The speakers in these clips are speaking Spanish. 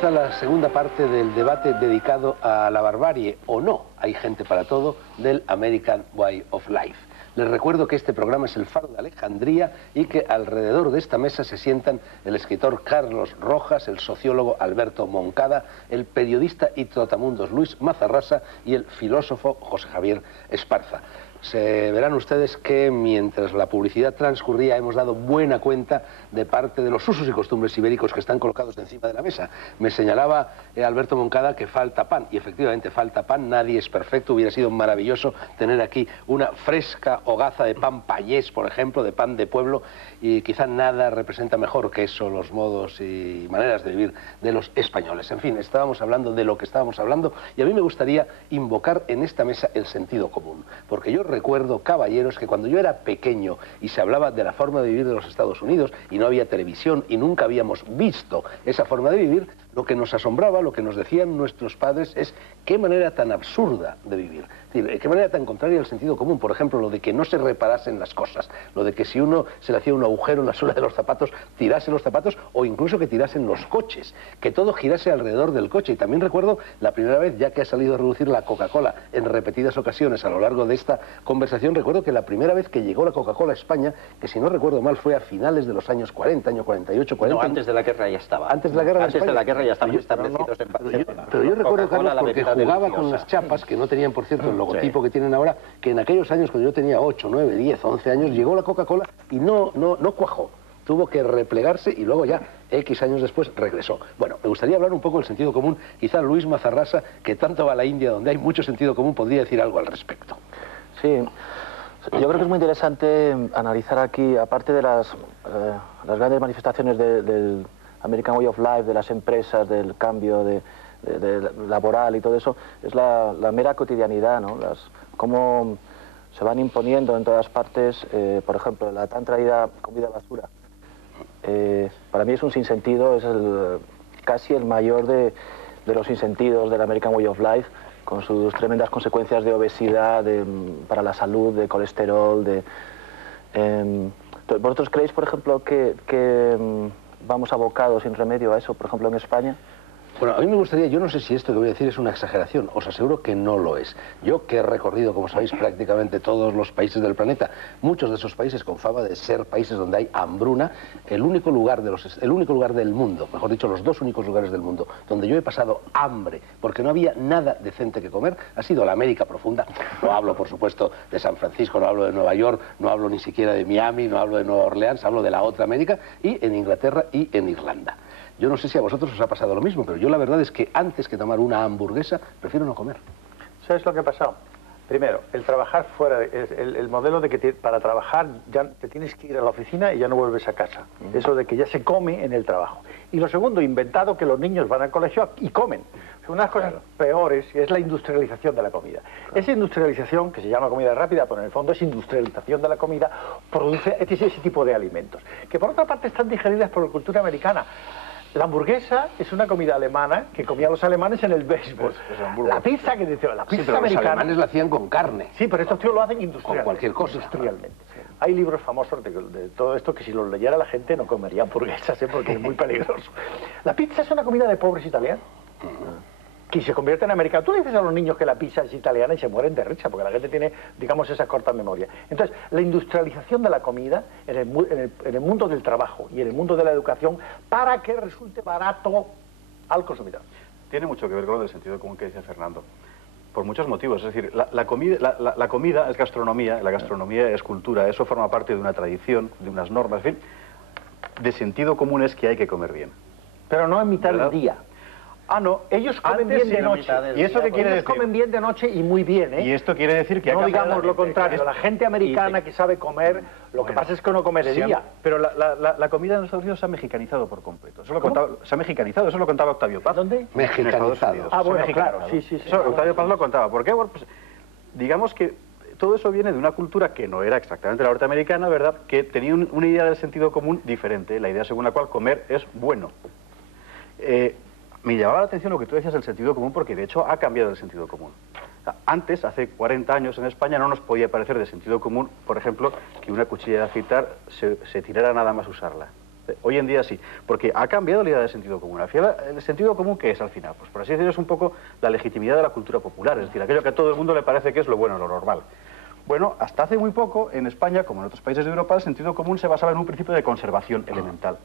Comienza la segunda parte del debate dedicado a la barbarie, o no, hay gente para todo, del American Way of Life. Les recuerdo que este programa es el Faro de Alejandría y que alrededor de esta mesa se sientan el escritor Carlos Rojas, el sociólogo Alberto Moncada, el periodista y trotamundos Luis Mazarrasa y el filósofo José Javier Esparza. Se verán ustedes que mientras la publicidad transcurría hemos dado buena cuenta de parte de los usos y costumbres ibéricos que están colocados encima de la mesa. Me señalaba Alberto Moncada que falta pan, y efectivamente falta pan, nadie es perfecto. Hubiera sido maravilloso tener aquí una fresca hogaza de pan payés, por ejemplo, de pan de pueblo, y quizá nada representa mejor que eso los modos y maneras de vivir de los españoles. En fin, estábamos hablando de lo que estábamos hablando, y a mí me gustaría invocar en esta mesa el sentido común, porque yo recuerdo, caballeros, que cuando yo era pequeño y se hablaba de la forma de vivir de los Estados Unidos y no había televisión y nunca habíamos visto esa forma de vivir, lo que nos asombraba, lo que nos decían nuestros padres es qué manera tan absurda de vivir, es decir, qué manera tan contraria al sentido común. Por ejemplo, lo de que no se reparasen las cosas, lo de que si uno se le hacía un agujero en la suela de los zapatos, tirase los zapatos, o incluso que tirasen los coches, que todo girase alrededor del coche. Y también recuerdo la primera vez, ya que ha salido a relucir la Coca-Cola en repetidas ocasiones a lo largo de esta conversación, recuerdo que la primera vez que llegó la Coca-Cola a España, que si no recuerdo mal fue a finales de los años 40, año 48, 40... No, antes de la guerra ya estaba. Antes de la guerra ya estaban establecidos en Barcelona. Pero yo recuerdo, Carlos, porque jugaba con las chapas, que no tenían, por cierto, el logotipo que tienen ahora, que en aquellos años, cuando yo tenía 8, 9, 10, 11 años, llegó la Coca-Cola y no cuajó. Tuvo que replegarse y luego ya, X años después, regresó. Bueno, me gustaría hablar un poco del sentido común. Quizá Luis Mazarrasa, que tanto va a la India, donde hay mucho sentido común, podría decir algo al respecto. Sí, yo creo que es muy interesante analizar aquí, aparte de las grandes manifestaciones del American Way of Life, de las empresas, del cambio de laboral y todo eso, es la mera cotidianidad, ¿no? Cómo se van imponiendo en todas partes, por ejemplo, la tan traída comida basura. Para mí es un sinsentido, es casi el mayor de los sinsentidos del American Way of Life, con sus tremendas consecuencias de obesidad, para la salud, de colesterol, ¿Vosotros creéis, por ejemplo, que vamos abocados sin remedio a eso, por ejemplo, en España? Bueno, a mí me gustaría, yo no sé si esto que voy a decir es una exageración, os aseguro que no lo es. Yo que he recorrido, como sabéis, prácticamente todos los países del planeta, muchos de esos países con fama de ser países donde hay hambruna, el único lugar del mundo, mejor dicho, los dos únicos lugares del mundo, donde yo he pasado hambre, porque no había nada decente que comer, ha sido la América profunda. No hablo, por supuesto, de San Francisco, no hablo de Nueva York, no hablo ni siquiera de Miami, no hablo de Nueva Orleans, hablo de la otra América, y en Inglaterra y en Irlanda. Yo no sé si a vosotros os ha pasado lo mismo, pero yo la verdad es que antes que tomar una hamburguesa, prefiero no comer. ¿Sabes lo que ha pasado? Primero, el trabajar fuera, el modelo de que para trabajar ya te tienes que ir a la oficina y ya no vuelves a casa. Eso de que ya se come en el trabajo. Y lo segundo, inventado que los niños van al colegio y comen. O sea, unas cosas peores es la industrialización de la comida. Esa industrialización, que se llama comida rápida, pero en el fondo es industrialización de la comida, produce ese tipo de alimentos, que por otra parte están digeridas por la cultura americana. La hamburguesa es una comida alemana que comían los alemanes en el béisbol. La pizza, que decía, la pizza americana... Los alemanes la hacían con carne. Sí, pero estos tíos lo hacen industrialmente. Con cualquier cosa. Industrialmente. Hay libros famosos de todo esto que si los leyera la gente no comería hamburguesas, porque es muy peligroso. La pizza es una comida de pobres italianos. Que se convierte en americana. Tú le dices a los niños que la pizza es italiana y se mueren de risa, porque la gente tiene, digamos, esa corta memoria. Entonces, la industrialización de la comida en el mundo del trabajo y en el mundo de la educación para que resulte barato al consumidor. Tiene mucho que ver con lo del sentido común que dice Fernando, por muchos motivos. Es decir, la comida es gastronomía, la gastronomía es cultura, eso forma parte de una tradición, de unas normas, en fin, de sentido común es que hay que comer bien. Pero no en mitad del día. Ah, no, ellos comen bien de noche. ¿Y eso qué quiere decir? Ellos comen bien de noche y muy bien, ¿eh? Y esto quiere decir que... No digamos lo contrario, la gente americana que sabe comer, lo que pasa es que no come de día. Pero la comida en Estados Unidos se ha mexicanizado por completo. Eso lo contaba, se ha mexicanizado, eso lo contaba Octavio Paz. ¿Dónde? Mexicanizado. Ah, bueno, claro, sí. Eso Octavio Paz lo contaba. ¿Por qué? Bueno, pues digamos que todo eso viene de una cultura que no era exactamente la norteamericana, ¿verdad? Que tenía una idea del sentido común diferente, la idea según la cual comer es bueno. Me llamaba la atención lo que tú decías del sentido común, porque de hecho ha cambiado el sentido común. Antes, hace 40 años en España, no nos podía parecer de sentido común, por ejemplo, que una cuchilla de afeitar se tirara nada más usarla. Hoy en día sí, porque ha cambiado la idea del sentido común. Al final, ¿el sentido común qué es al final? Pues por así decirlo es un poco la legitimidad de la cultura popular, es decir, aquello que a todo el mundo le parece que es lo bueno, lo normal. Bueno, hasta hace muy poco, en España, como en otros países de Europa, el sentido común se basaba en un principio de conservación elemental.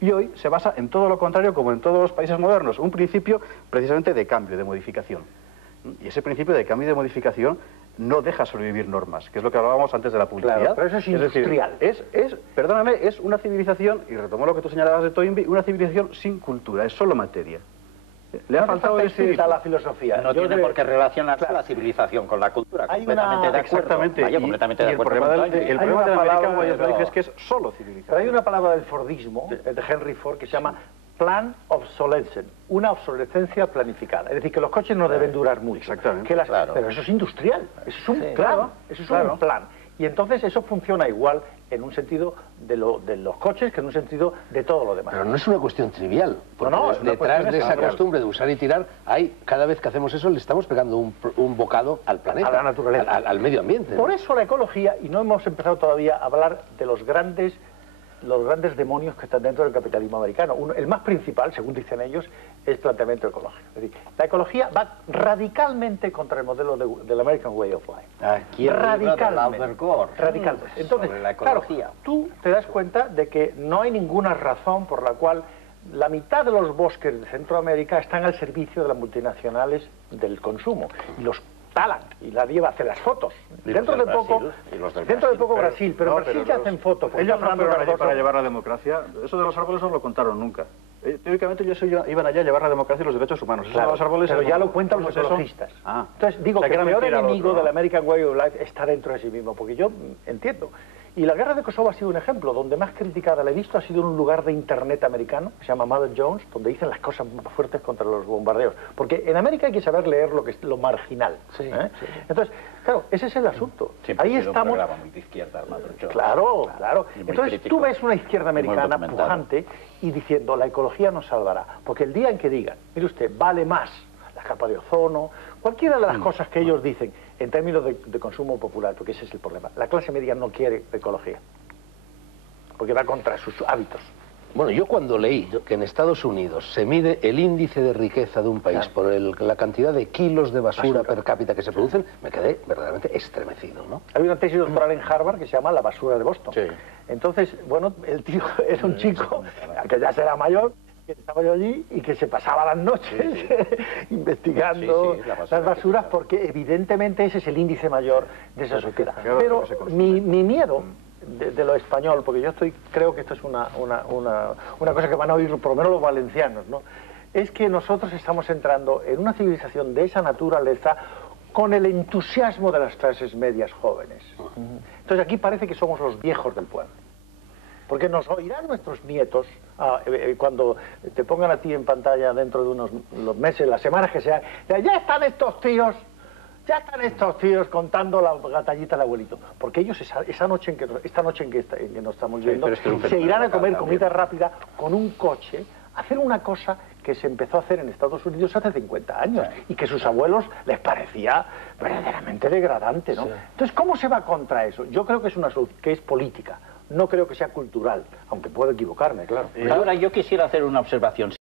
Y hoy se basa en todo lo contrario, como en todos los países modernos, un principio precisamente de cambio, de modificación. Y ese principio de cambio y de modificación no deja sobrevivir normas, que es lo que hablábamos antes de la publicidad. Claro, pero eso es industrial. Perdóname, es una civilización, y retomo lo que tú señalabas de Toynbee, una civilización sin cultura, es solo materia. Le ha faltado escrita la filosofía. No tiene por qué relacionarse la civilización con la cultura. Hay completamente de acuerdo. Exactamente. Vaya, completamente de acuerdo. El problema del American Way of Life es que es solo civilización. Pero hay una palabra del Fordismo, de Henry Ford, que se llama plan obsolescence, una obsolescencia planificada. Es decir, que los coches no deben durar mucho. Exactamente. Pero eso es industrial, eso es un plan, eso es un plan. Y entonces eso funciona igual en un sentido de los coches que en un sentido de todo lo demás. Pero no es una cuestión trivial, porque detrás de esa costumbre de usar y tirar, cada vez que hacemos eso le estamos pegando un bocado al planeta, a la naturaleza, al medio ambiente. Por eso la ecología, y no hemos empezado todavía a hablar de los grandes demonios que están dentro del capitalismo americano. El más principal, según dicen ellos, es el planteamiento ecológico. Es decir, la ecología va radicalmente contra el modelo del American Way of Life. Radicalmente. Entonces, claro, tú te das cuenta de que no hay ninguna razón por la cual la mitad de los bosques de Centroamérica están al servicio de las multinacionales del consumo. Y los talan y nadie va a hacer las fotos. Dentro de poco Brasil, pero en Brasil ya hacen fotos. Ellos no fueron allí para llevar la democracia. Eso de los árboles no lo contaron nunca. Teóricamente ellos iban allá a llevar la democracia y los derechos humanos. Eso de los árboles, pero ya lo cuentan los ecologistas. Entonces digo que el peor enemigo del American Way of Life está dentro de sí mismo, porque yo entiendo. Y la guerra de Kosovo ha sido un ejemplo. Donde más criticada la he visto ha sido en un lugar de internet americano, que se llama Mother Jones, donde dicen las cosas más fuertes contra los bombardeos. Porque en América hay que saber leer lo marginal. Entonces, claro, ese es el asunto. Ahí estamos. Muy de izquierda, claro. Entonces tú ves una izquierda americana pujante y diciendo la ecología nos salvará. Porque el día en que digan, mire usted, vale más la capa de ozono, cualquiera de las cosas que ellos dicen en términos de consumo popular, porque ese es el problema. La clase media no quiere ecología, porque va contra sus hábitos. Bueno, yo cuando leí que en Estados Unidos se mide el índice de riqueza de un país por la cantidad de kilos de basura per cápita que se producen, me quedé verdaderamente estremecido, ¿no? Hay una tesis doctoral en Harvard que se llama La basura de Boston. Entonces, bueno, el tío era un chico que ya será mayor, que estaba yo allí y que se pasaba las noches investigando las basuras, porque evidentemente ese es el índice mayor de esa sociedad. Pero mi miedo de lo español, porque yo creo que esto es una cosa que van a oír por lo menos los valencianos, ¿no? Es que nosotros estamos entrando en una civilización de esa naturaleza con el entusiasmo de las clases medias jóvenes. Entonces aquí parece que somos los viejos del pueblo. Porque nos oirán nuestros nietos cuando te pongan a ti en pantalla dentro de los meses, las semanas que sean, ya están estos tíos contando la gatallita del abuelito. Porque ellos esta noche en que nos estamos viendo, se irán a comer comida rápida con un coche, a hacer una cosa que se empezó a hacer en Estados Unidos hace 50 años y que sus abuelos les parecía verdaderamente degradante, ¿no? Entonces, ¿cómo se va contra eso? Yo creo que es una solución que es política. No creo que sea cultural, aunque puedo equivocarme, claro. Ahora yo quisiera hacer una observación.